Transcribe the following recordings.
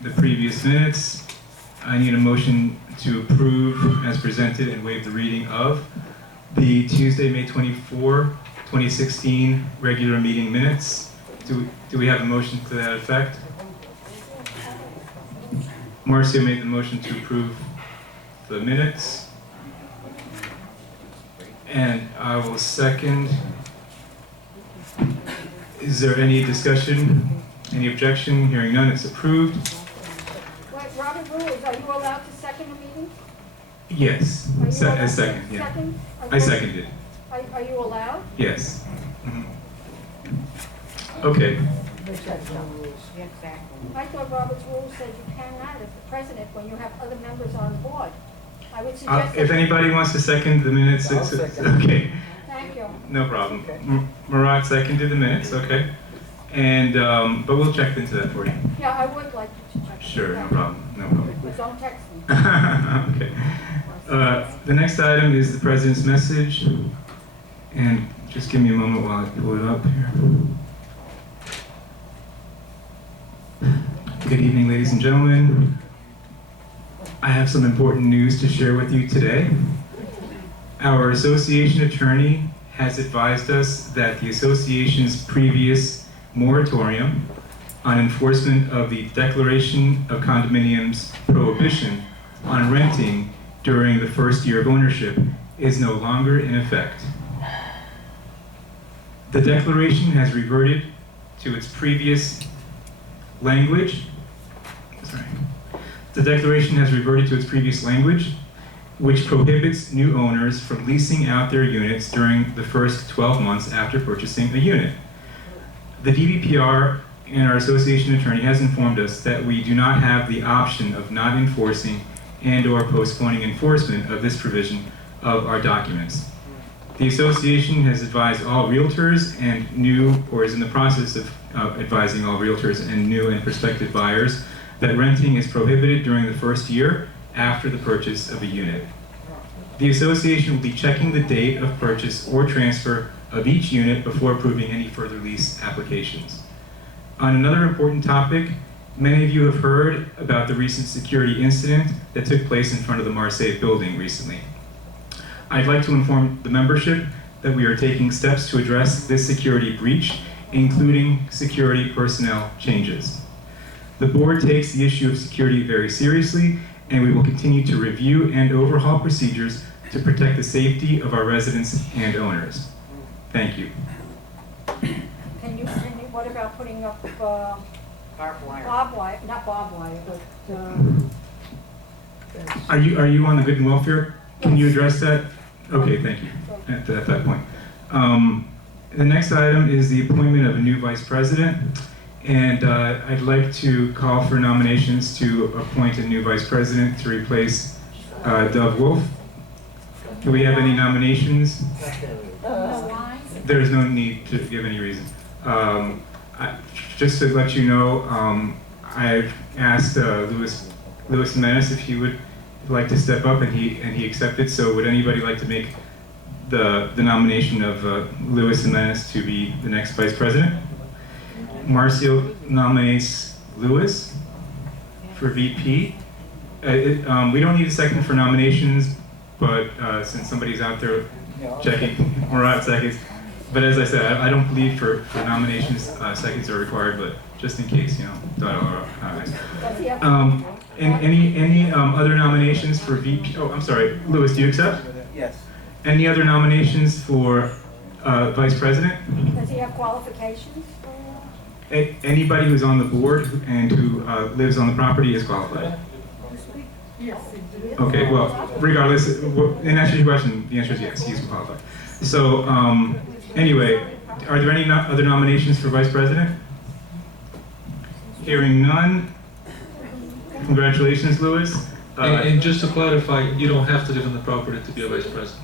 the previous minutes. I need a motion to approve as presented and waive the reading of the Tuesday, May 24, 2016 regular meeting minutes. Do we have a motion to that effect? Marcia made the motion to approve the minutes. And I will second. Is there any discussion? Any objection? Hearing none, it's approved. Wait, Robert Rules, are you allowed to second a meeting? Yes, Are you allowed a to second, yeah. Second? I seconded. Are you allowed? Yes. Okay. I thought Robert's rules said you cannot as the president when you have other members on the board. I would suggest. If anybody wants to second the minutes, I'll it's second. okay. Thank you. No problem. Okay. Murat seconded the minutes, okay. And, but we'll check into that for you. Yeah, I would like you to check. Sure, no problem, no problem. But don't text me. Okay. The next item is the president's message. And just give me a moment while I pull it up here. Good evening, ladies and gentlemen. I have some important news to share with you today. Our association attorney has advised us that the association's previous moratorium on enforcement of the Declaration of Condominiums prohibition on renting during the first year of ownership is no longer in effect. The declaration has reverted to its previous language. The declaration has reverted to its previous language, which prohibits new owners from leasing out their units during the first 12 months after purchasing a unit. The DBPR and our association attorney has informed us that we do not have the option of not enforcing and/or postponing enforcement of this provision of our documents. The association has advised all realtors and new, or is in the process of advising all realtors and new and prospective buyers that renting is prohibited during the first year after the purchase of a unit. The association will be checking the date of purchase or transfer of each unit before approving any further lease applications. On another important topic, many of you have heard about the recent security incident that took place in front of the Marseille building recently. I'd like to inform the membership that we are taking steps to address this security breach, including security personnel changes. The board takes the issue of security very seriously, and we will continue to review and overhaul procedures to protect the safety of our residents and owners. Thank you. What about putting up Barbed wire. barbed wire, not barbed wire, but Are you on the good and welfare? Can you address that? Okay, thank you. At that point. The next item is the appointment of a new vice president. And I'd like to call for nominations to appoint a new vice president to replace Doug Wolf. Do we have any nominations? There's no need to give any reason. Just to let you know, I've asked Louis Jimenez if he would like to step up, and he accepted. So would anybody like to make the nomination of Louis Jimenez to be the next vice president? Marcio nominates Louis for VP. We don't need a second for nominations, but since somebody's out there checking, Murat seconds. But as I said, I don't believe for nominations seconds are required, but just in case, you know. And any other nominations for VP? Oh, I'm sorry, Louis, do you accept? Yes. Any other nominations for vice president? does he have qualifications? Anybody who's on the board and who lives on the property is qualified. Okay, well, regardless, in answer to your question, the answer is yes, he's qualified. So, anyway, are there any other nominations for vice president? Hearing none. Congratulations, Louis. And just to clarify, you don't have to live on the property to be a vice president.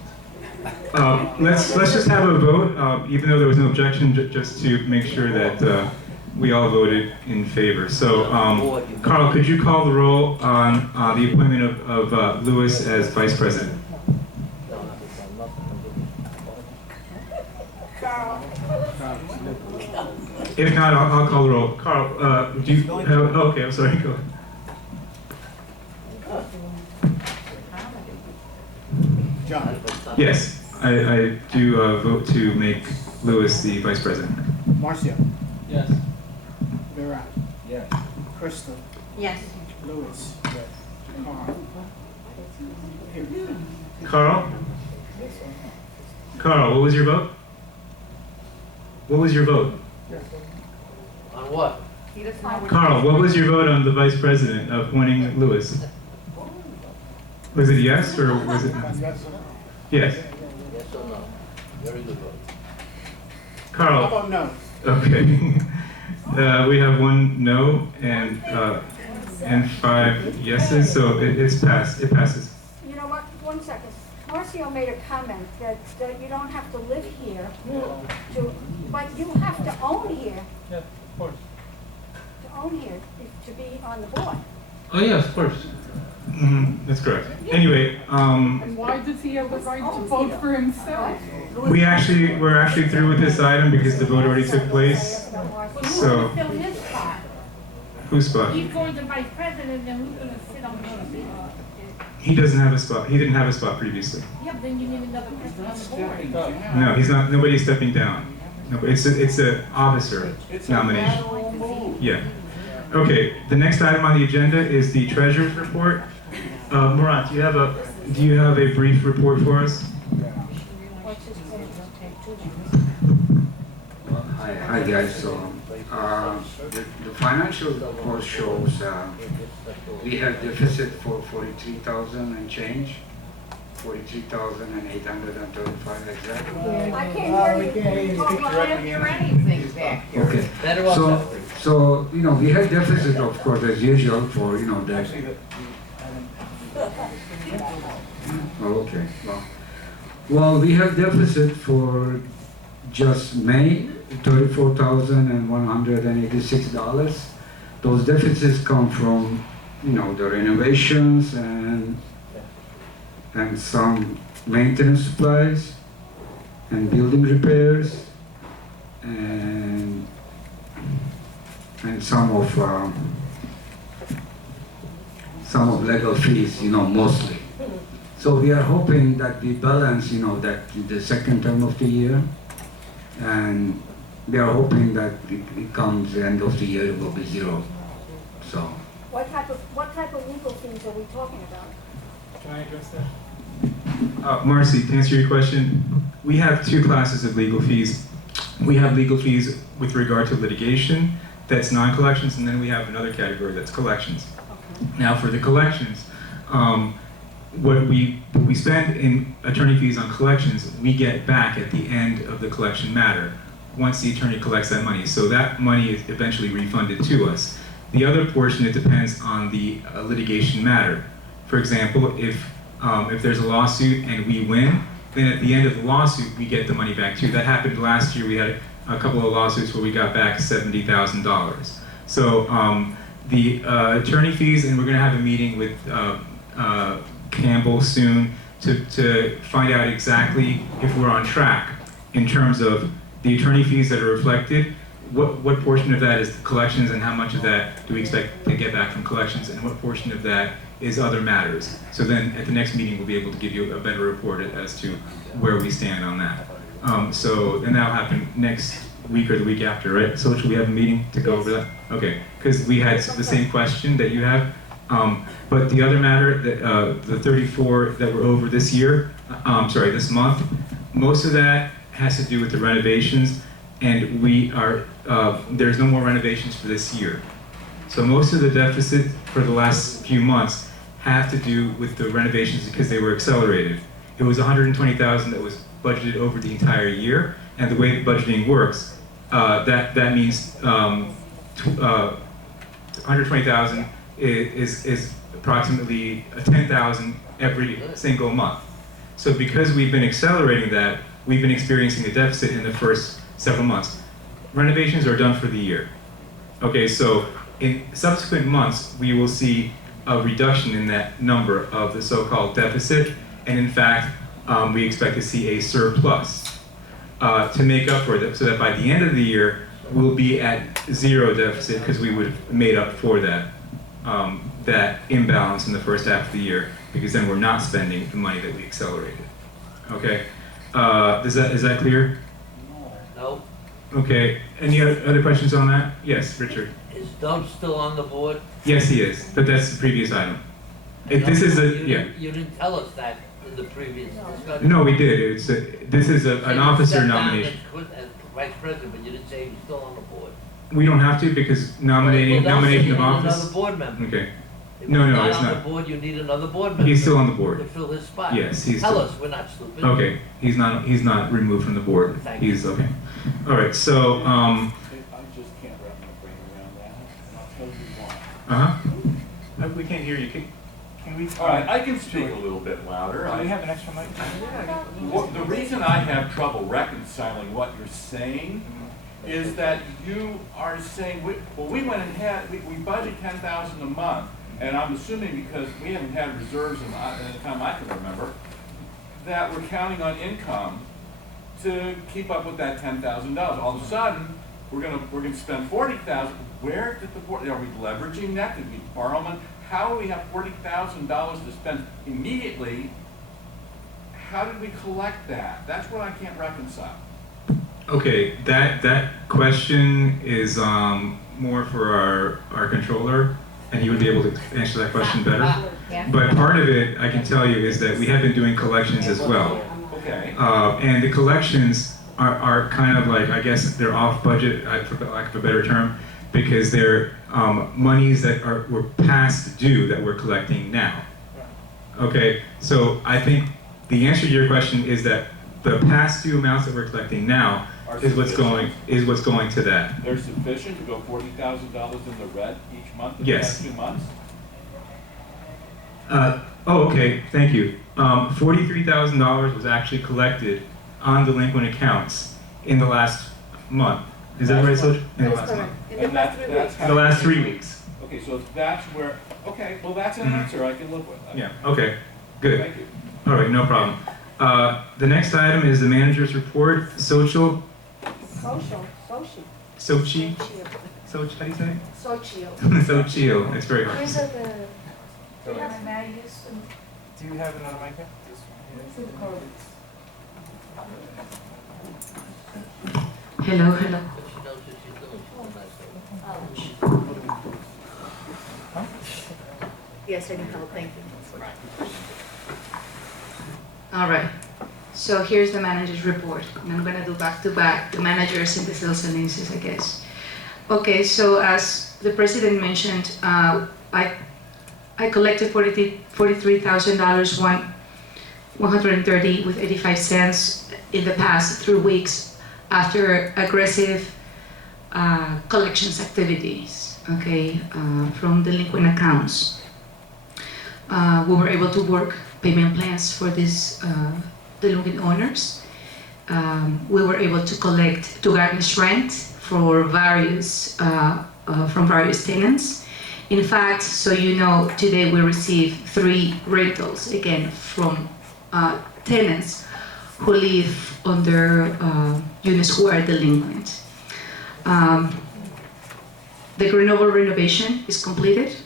Let's just have a vote, even though there was no objection, just to make sure that we all voted in favor. So, Carl, could you call the roll on the appointment of Louis as vice president? If not, I'll call the roll. Carl, do you have, oh, okay, I'm sorry, go ahead. John, Yes, I do vote to make Lewis the vice president. Marcia, Yes. Vera, Yes. Crystal, Yes. Louis, Carl. Here. Carl? Carl, what was your vote? What was your vote? On what? Carl, what was your vote on the vice president appointing Lewis? Was it yes or was it no? Yes. Yes or no? Very good vote. How Carl, about no? okay. We have one no and 5 yeses, so it's passed. It passes. You know what, 1 second. Marcio made a comment that you don't have to live here but you have to own here, Yeah, of course. to be on the board. Oh, yeah, of course. That's correct. Anyway, And why does he have the right to vote for himself? we're actually through with this item because the vote already took place. So, Fill his spot. whose spot? He's going to vice president, and who's gonna sit on the board? He doesn't have a spot. He didn't have a spot previously. Yeah, but then you need another person on the board. No, he's not. Nobody's stepping down. No, it's a officer nomination. Yeah. Okay. The next item on the agenda is the treasurer's report. Murat, do you have a brief report for us? Hi guys. So the financial report shows we have deficit for 43,000 and change, 43,835 exactly. I can't hear you. Well, I don't hear anything back here. Okay. Better watch out. So we have deficit of course as usual for that. Oh, okay. Well, we have deficit for just May, $34,186. Those deficits come from, the renovations and some maintenance supplies and building repairs and some of legal fees, mostly. So we are hoping that we balance, that the second term of the year, and we are hoping that it comes the end of the year, it will be zero. So. What type of legal fees are we talking about? Can I address that? Marcy, to answer your question, we have 2 classes of legal fees. We have legal fees with regard to litigation, that's non-collections, and then we have another category that's collections. Okay. Now, for the collections, what we spend in attorney fees on collections, we get back at the end of the collection matter, once the attorney collects that money. So that money is eventually refunded to us. The other portion, it depends on the litigation matter. For example, if there's a lawsuit and we win, then at the end of the lawsuit, we get the money back too. That happened last year. We had a couple of lawsuits where we got back $70,000. So the attorney fees, and we're gonna have a meeting with Campbell soon to find out exactly if we're on track in terms of the attorney fees that are reflected, what portion of that is collections and how much of that do we expect to get back from collections, and what portion of that is other matters. So then at the next meeting we'll be able to give you a better report as to where we stand on that. And that'll happen next week or the week after, right? So should we have a meeting to go over that? Okay, because we had the same question that you have. But the other matter, the 34 that were over this year, this month, most of that has to do with the renovations, and there's no more renovations for this year. So most of the deficit for the last few months have to do with the renovations because they were accelerated. It was $120,000 that was budgeted over the entire year, and the way the budgeting works, that means $120,000 is approximately $10,000 every single month. So because we've been accelerating that, we've been experiencing a deficit in the first several months. Renovations are done for the year. Okay, so in subsequent months, we will see a reduction in that number of the so-called deficit, and in fact, we expect to see a surplus to make up for it, so that by the end of the year, we'll be at zero deficit because we would have made up for that imbalance in the first half of the year, because then we're not spending the money that we accelerated. Okay. Is that clear? No? Okay. Any other questions on that? Yes, Richard. Is Doug still on the board? Yes, he is, but that's the previous item. This is You didn't tell us that in the previous discussion. No, we did. This is an officer You stepped down nomination. as vice president, but you didn't say he was still on the board. We don't have to because Well, that's nomination of it, you need office. another board member. Okay. If No, he's no, it's on not. the board, you need another board member. He's still on the To board. fill his spot. Yes, he's Tell still. us, we're not stupid. Okay, he's not removed from the board. Thank you. He's okay. All right, so I just can't wrap my brain around that, and I'll tell you why. we can't hear you. Can we? All right, I can speak a little bit louder. Do we have an extra mic? The reason I have trouble reconciling what you're saying is that you are saying, we went and had, we budget 10,000 a month, and I'm assuming because we haven't had reserves in the time I can remember, that we're counting on income to keep up with that $10,000. All of a sudden, we're gonna spend 40,000. Where did the board? Are we leveraging that? Did we borrow money? How do we have $40,000 to spend immediately? How did we collect that? That's what I can't reconcile. Okay, that question is more for our controller, and he would be able to answer that question better. But part of it, I can tell you, is that we have been doing collections as well. Okay. And the collections are kind of like, I guess they're off budget, for lack of a better term, because they're monies that were past due that we're collecting now. Okay, so I think the answer to your question is that the past due amounts that we're collecting now is what's going to that. They're sufficient to go $40,000 in the red each month in the Yes. past 2 months? Okay, thank you. $43,000 was actually collected on delinquent accounts in the last month. Is that right, Soch? In the last month. And that's In the last 3 weeks. Okay, so that's where, okay, well, that's an answer I can live with. Yeah, okay, good. Thank you. All right, no problem. The next item is the manager's report, Social. Sochi, how do you say it? Socio. Sochio, it's very hard. These are the. Do you have another mic there? Hello. But she knows what she's doing. She's a nice lady. Yes, I can help, thank you. All right, so here's the manager's report. And I'm gonna do back to back, the managers and the sales analysis, I guess. Okay, so as the president mentioned, I collected $43,000, 130 with 85 cents in the past 3 weeks after aggressive collections activities, okay, from delinquent accounts. We were able to work payment plans for these delinquent owners. We were able to garnish rent for from various tenants. In fact, so you know, today we received 3 rentals, again, from tenants who live under units who are delinquent. The Grenoble renovation is completed.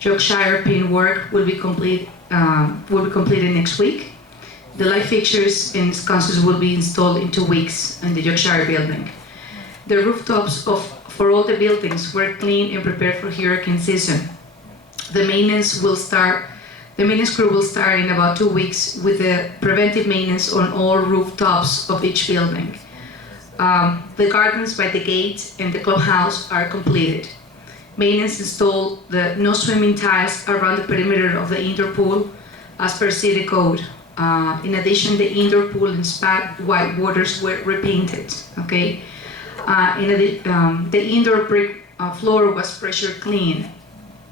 Yorkshire paint work will be completed next week. The light fixtures and sconces will be installed in 2 weeks in the Yorkshire building. The rooftops for all the buildings were cleaned and prepared for hurricane season. The maintenance crew will start in about 2 weeks with the preventive maintenance on all rooftops of each building. The gardens by the gate and the clubhouse are completed. Maintenance installed the no swimming tiles around the perimeter of the indoor pool as per city code. In addition, the indoor pool and spa white waters were repainted, okay? The indoor brick floor was pressure cleaned.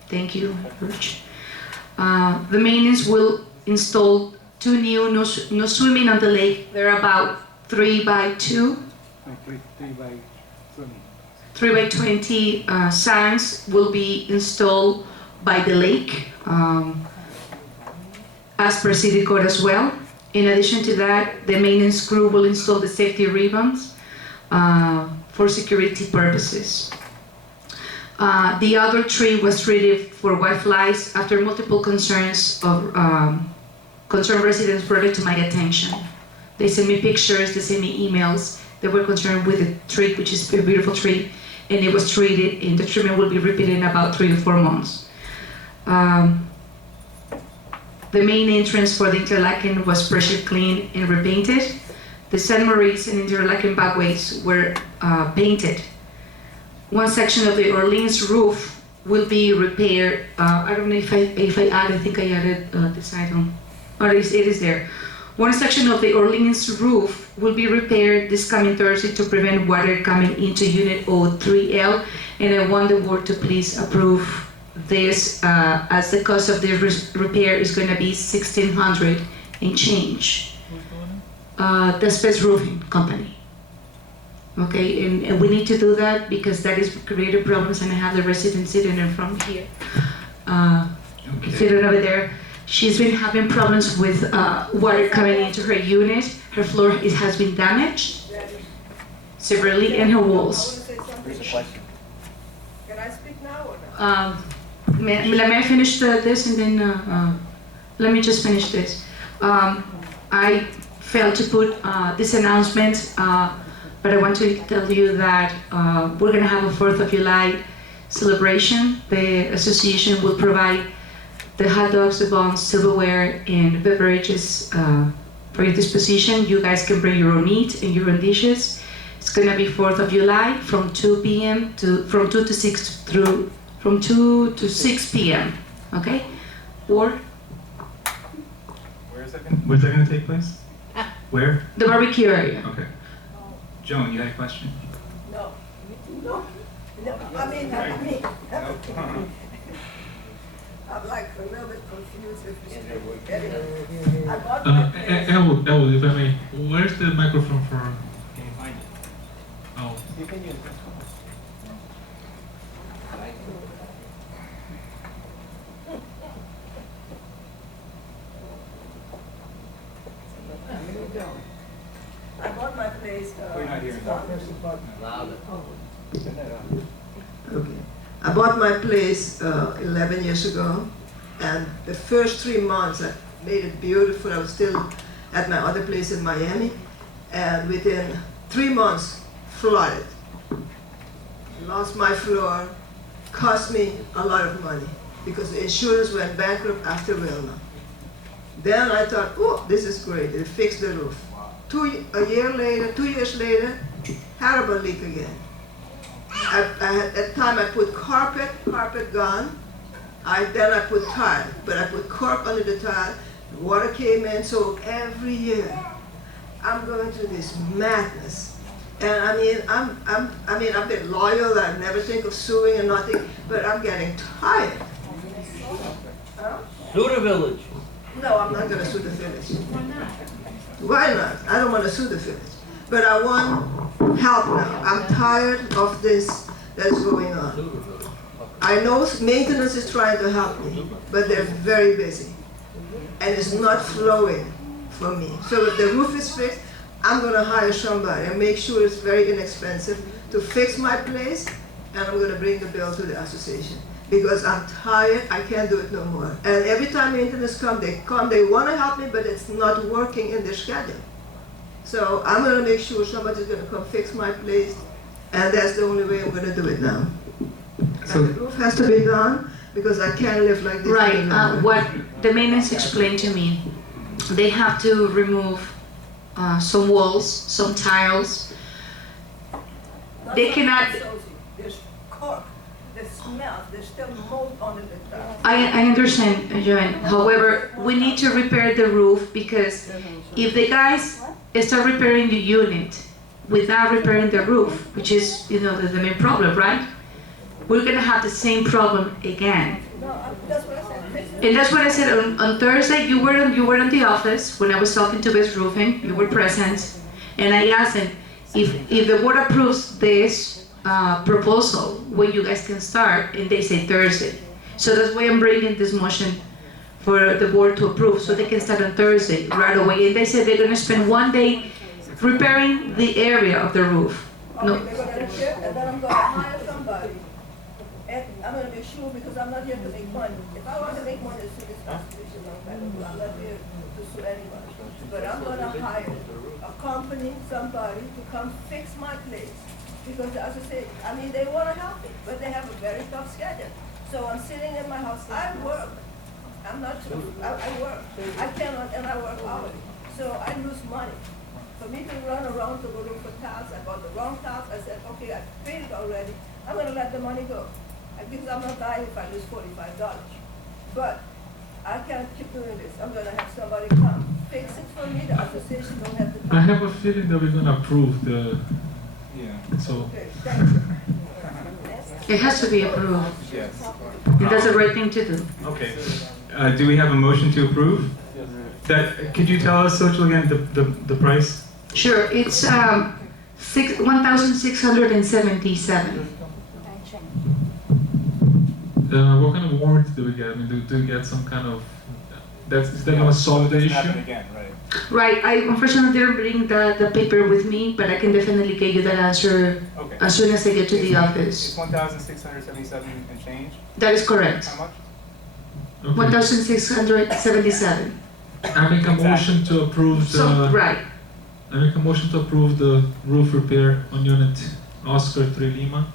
Thank you, Rich. The maintenance will install 2 new no swimming on the lake. They're about 3 by 2. 3 by 20 signs will be installed by the lake as per city code as well. In addition to that, the maintenance crew will install the safety ribbons for security purposes. The other tree was treated for whiteflies after multiple concerns of concerned residents brought it to my attention. They sent me pictures, they sent me emails. They were concerned with the tree, which is a beautiful tree, and it was treated, and the treatment will be repeated in about 3 to 4 months. The main entrance for the interlocking was pressure cleaned and repainted. The San Maurice and interlocking backways were painted. One section of the Orleans roof will be repaired. I don't know if I think I added this item. Or it is there. One section of the Orleans roof will be repaired this coming Thursday to prevent water coming into Unit 03L, and I want the board to please approve this as the cost of the repair is going to be $1,600 and change. The Space Roofing Company. Okay, and we need to do that because that is creating problems, and I have the resident sitting in front here, sitting over there. She's been having problems with water coming into her unit. Her floor has been damaged severely, and her walls. Here's a question. Can I speak now or not? May I finish this and then let me just finish this. I failed to put this announcement, but I want to tell you that we're going to have a 4th of July celebration. The association will provide the hot dogs, the buns, silverware, and beverages for your disposition. You guys can bring your own meat and your own dishes. It's going to be 4th of July from 2 p.m. from 2 to 6 p.m. Okay? Or Where's that going to take place? Where? the barbecue area. Okay. Joan, you had a question? No. No. I mean, I'm like a little bit confused if anyway. I bought my place. Elwood, if I may, where's the microphone for? Can you find it? Oh. You can use it. I bought my place. We're not hearing Louder. Okay. I bought my place 11 years ago, and the first 3 months I made it beautiful. I was still at my other place in Miami, and within 3 months, flooded. Lost my floor, cost me a lot of money because the insurance went bankrupt after Wilma. Then I thought, oh, this is great. They fixed the roof. 2 years later, horrible leak again. At that time I put carpet gone. Then I put tile, but I put cork under the tile. The water came in, so every year I'm going through this madness. And I've been loyal. I never think of suing or nothing, but I'm getting tired. Huh? Sue the village. No, I'm not going to sue the village. Why not? I don't want to sue the village. But I want help now. I'm tired of this that's going on. I know maintenance is trying to help me, but they're very busy. And it's not flowing for me. So if the roof is fixed, I'm going to hire somebody and make sure it's very inexpensive to fix my place, and I'm going to bring the bill to the association. Because I'm tired, I can't do it no more. And every time maintenance come, they want to help me, but it's not working in their schedule. So I'm going to make sure somebody's going to come fix my place, and that's the only way I'm going to do it now. So And the roof has to be done, because I can't live like this Right. any longer. What the maintenance explained to me, they have to remove some walls, some tiles. They cannot. There's cork, there's smell, there's still mold under the tile. I understand, Joanne. However, we need to repair the roof because if the guys start repairing the unit without repairing the roof, which is the main problem, right? We're gonna have the same problem again. No, that's what I said. And that's what I said on Thursday. You were in the office when I was talking to Best Roofing. You were present, and I asked them if the board approves this proposal, when you guys can start, and they say Thursday. So that's why I'm bringing this motion for the board to approve, so they can start on Thursday right away. And they said they're gonna spend 1 day repairing the area of the roof. Okay, No. they're gonna repair, and then I'm gonna hire somebody. And I'm gonna be sure because I'm not here to make money. If I want to make money as soon as possible, which is not valuable, I'm not here to sue anybody. But I'm gonna hire a company, somebody to come fix my place. Because as I say, I mean, they wanna help me, but they have a very tough schedule. So I'm sitting in my house, I work. I'm not, I work. I cannot, and I work hourly. So I lose money. For me to run around to go look for tiles, I bought the wrong tiles. I said, okay, I paid it already. I'm gonna let the money go. Because I'm not dying if I lose $45. But I can't keep doing this. I'm gonna have somebody come fix it for me. The association don't have to I come. have a feeling that we're gonna approve the, Yeah. so, Okay, thank you. It has to be approved, Yes. and that's the right thing to do. Okay. Do we have a motion to approve? That, could you tell us, Social, again, the price? Sure, it's 1,677. what kind of warranty do we get? I mean, do we get some kind of, is that gonna solve the Doesn't happen issue? again, right? Right, I unfortunately didn't bring the paper with me, but I can definitely get you that answer Okay. as soon as I get to the It's office. 1,677 and change. That is correct. How much? Okay. 1,677. I make a motion to approve So, the, right, I make a motion to approve the roof repair on unit Oscar 3 Lima,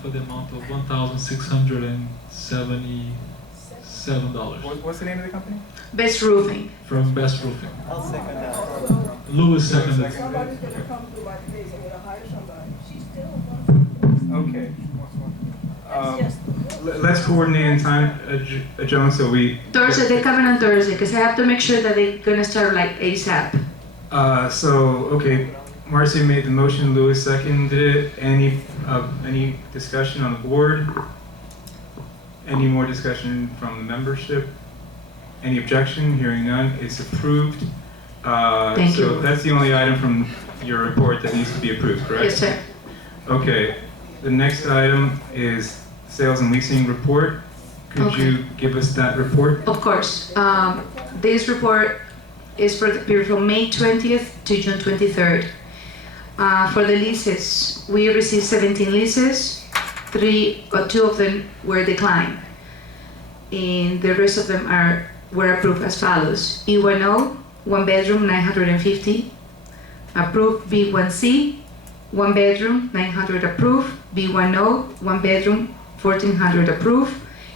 for the amount of $1,677 What's the name of the company? best roofing. from Best Roofing. I'll second that. Louis seconded. Somebody's gonna come to my place. I'm gonna hire somebody. Okay. Let's coordinate in time, Joan, so we. Thursday, they're coming on Thursday, because I have to make sure that they're gonna start like ASAP. Okay, Marcy made the motion, Louis seconded it. Any discussion on the board? Any more discussion from the membership? Any objection? Hearing none, it's approved. Thank So you. that's the only item from your report that needs to be approved, correct? Yes, sir. Okay, the next item is sales and leasing report. Could Okay. you give us that report? Of course. This report is for the period from May 20th to June 23rd. For the leases, we received 17 leases. 2 of them were declined, and the rest of them were approved as follows: E10, 1 bedroom, 950, approved. B1C, 1 bedroom, 900, approved. B10, 1 bedroom, 1400, approved.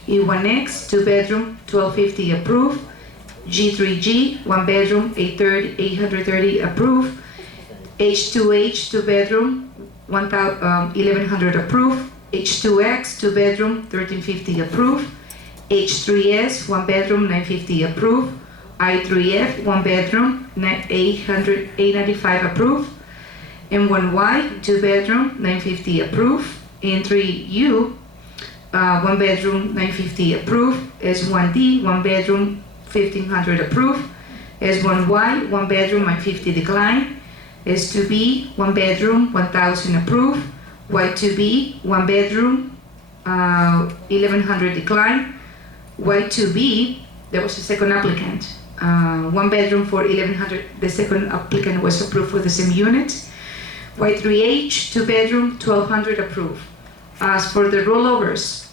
E1X, 2 bedroom, 1250, approved. G3G, 1 bedroom, 830, approved. H2H, 2 bedroom, 1100, approved. H2X, 2 bedroom, 1350, approved. H3S, 1 bedroom, 950, approved. I3F, 1 bedroom, 895, approved. M1Y, 2 bedroom, 950, approved. N3U, 1 bedroom, 950, approved. S1D, 1 bedroom, 1500, approved. S1Y, 1 bedroom, 950, declined. S2B, 1 bedroom, 1000, approved. Y2B, 1 bedroom, 1100, declined. Y2B, there was a second applicant, 1 bedroom for 1100, the second applicant was approved for the same unit. Y3H, 2 bedroom, 1200, approved. As for the rollovers,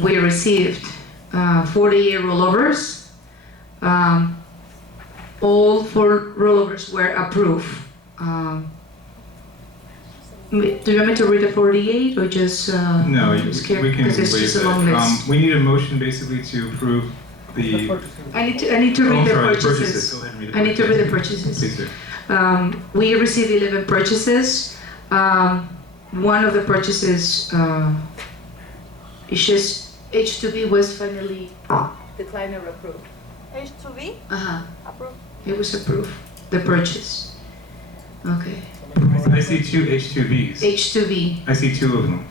we received 40-year rollovers. All 4 rollovers were approved. Do you want me to read the 48 or just No, we skip? can Because it's waive just a long list. it. We need a motion basically to approve the. I need to Oh, read I'm the sorry, purchases. Go ahead and read the I need to read the purchases. purchases. Please do. We received 11 purchases. One of the purchases, it's just H2B was finally declined or approved. H2B approved. It was approved, the purchase. Okay. I see 2 H2Bs. H2B, I see 2 of them.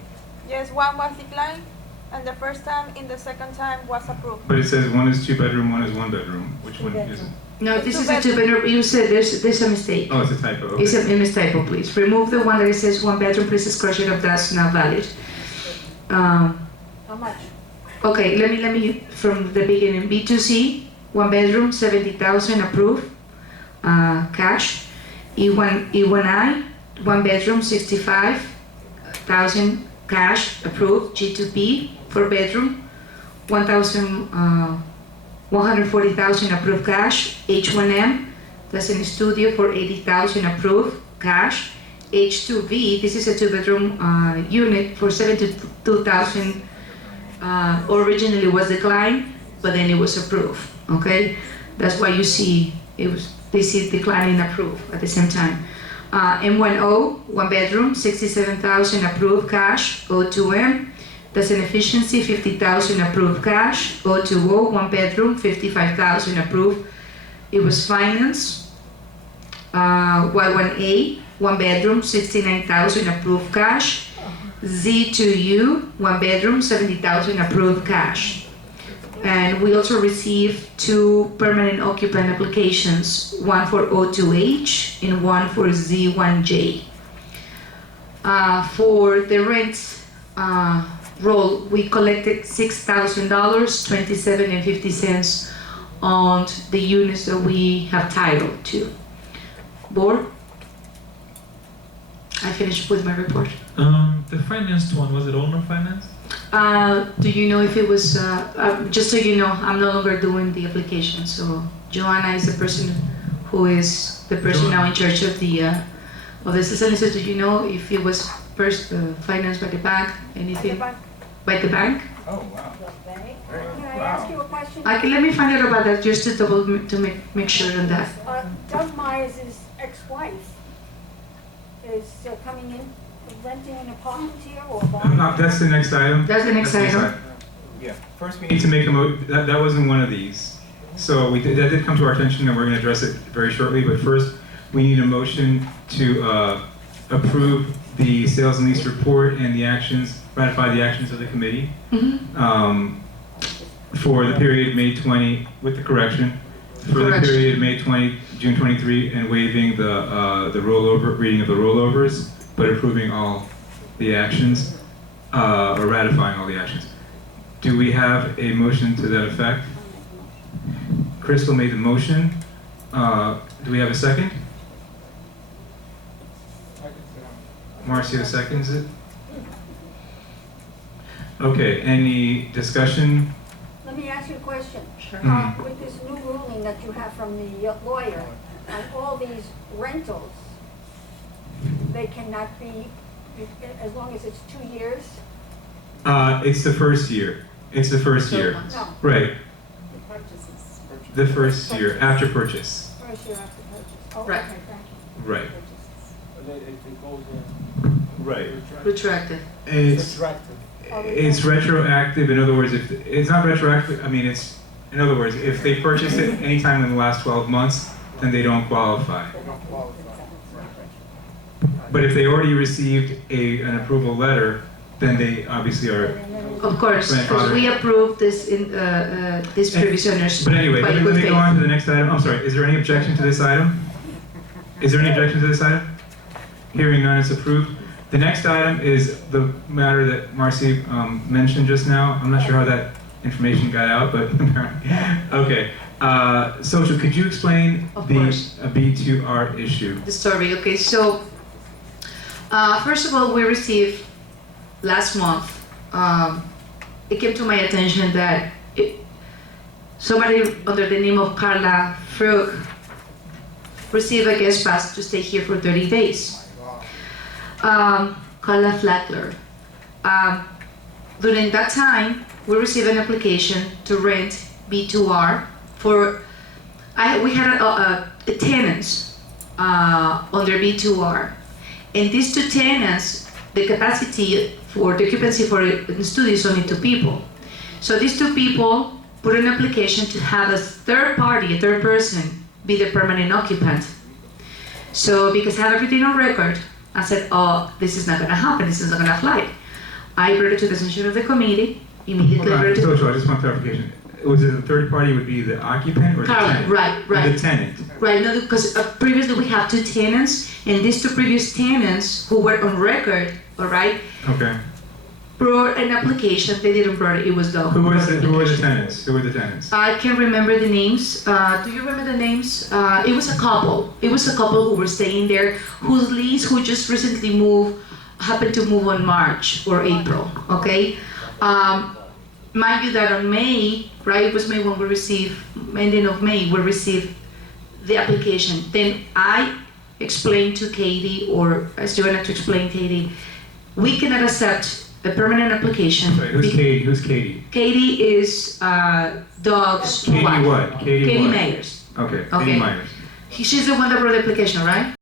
Yes, one was declined, and the first time in the second time was approved. But it says one is 2 bedroom, one is 1 bedroom. Which one is it? no, this is a 2-bedroom, you said there's a mistake. Oh, it's a typo. Okay. It's a mistypo, please. Remove the one that it says 1 bedroom, please scratch it off, that's not valid. How much? Okay, let me from the beginning. B2C, 1 bedroom, 70,000, approved, cash. E1I, 1 bedroom, 65,000, cash, approved. G2B, 4-bedroom, 140,000 approved cash. H1M, that's in the studio for 80,000 approved cash. H2V, this is a 2-bedroom unit for 72,000. Originally was declined, but then it was approved. Okay, that's why you see this is declining approved at the same time. M1O, 1-bedroom, 67,000 approved cash. O2M, that's an efficiency, 50,000 approved cash. O2O, 1-bedroom, 55,000 approved. It was financed. Y1A, 1-bedroom, 69,000 approved cash. Z2U, 1-bedroom, 70,000 approved cash. And we also received 2 permanent occupant applications, one for O2H and one for Z1J. For the rent roll, we collected $6,000, $27.50 on the units that we have title to. Board? I finished with my report. The financed one, was it owner financed? Do you know if it was, just so you know, I'm no longer doing the application, so Joanna is the person who is the person now in charge of the solicitor. Do you know if it was first financed by the bank, anything? By the bank? Oh, wow. Can I ask you a question? Let me find out about that just to make sure on that. Doug Myers' ex-wife is coming in, renting an apartment here or buying? That's the next item. That's the next item. Yeah, first we need to make a that wasn't one of these. So that did come to our attention and we're gonna address it very shortly, but first we need a motion to approve the sales and lease report and the actions, ratify the actions of the committee for the period May 20, with the correction, for the period May 20, June 23, and waiving the reading of the rollovers, but approving all the actions, or ratifying all the actions. Do we have a motion to that effect? Crystal made the motion. Do we have a second? Marcio seconds it. Okay, any discussion? Let me ask you a question. Sure. With this new ruling that you have from the lawyer, on all these rentals, they cannot be, as long as it's 2 years? It's the first year. It's the first year. No, Right, The purchases. the first year after purchase. first year after purchase. Oh, Right. okay, thank you. Right. But it goes in. Right. Retroactive. It's retroactive. In other words, if it's not retroactive, I mean, it's, in other words, if they purchased it anytime in the last 12 months, then they don't qualify. But if they already received an approval letter, then they obviously are. Of course, because we approved this in these previous owners. But anyway, by let good me faith. go on to the next item. I'm sorry, is there any objection to this item? Is there any objection to this item? Hearing none, it's approved. The next item is the matter that Marcy mentioned just now. I'm not sure how that information got out, but okay. Social, could you explain Of the course. B2R issue? The story. Okay, so first of all, we received last month. It came to my attention that somebody under the name of Carla Frug received a guest pass to stay here for 30 days. Carla Flatler. During that time, we received an application to rent B2R for. We had tenants under B2R, and these 2 tenants, the capacity for the occupancy for the studio is only 2 people. So these 2 people put an application to have a third party, a third person, be the permanent occupant. So because I have everything on record, I said, oh, this is not gonna happen, this is not gonna fly. I brought it to the attention of the committee, immediately Hold on, brought it to Social, I just want clarification. Was it the third party would be the occupant or the Carla, tenant? right. Or the tenant. Right, no, because previously we have 2 tenants, and these 2 previous tenants who were on record, all right, Okay. brought an application. They didn't brought it. It was Doug. Who were the application. tenants? Who were the tenants? I can't remember the names. Do you remember the names? It was a couple. It was a couple who were staying there, whose lease, who just recently moved, happen to move on March or April, okay? Mind you that on May, right, it was May when we received, ending of May, we received the application. Then I explained to Katie, or as Joanna to explain Katie, we cannot accept a permanent application. Sorry, who's Katie? Who's Katie? Katie is Doug's Katie wife. what? Katie Katie what? Myers. Okay, Okay. Katie Myers. She's the one that wrote the application, right?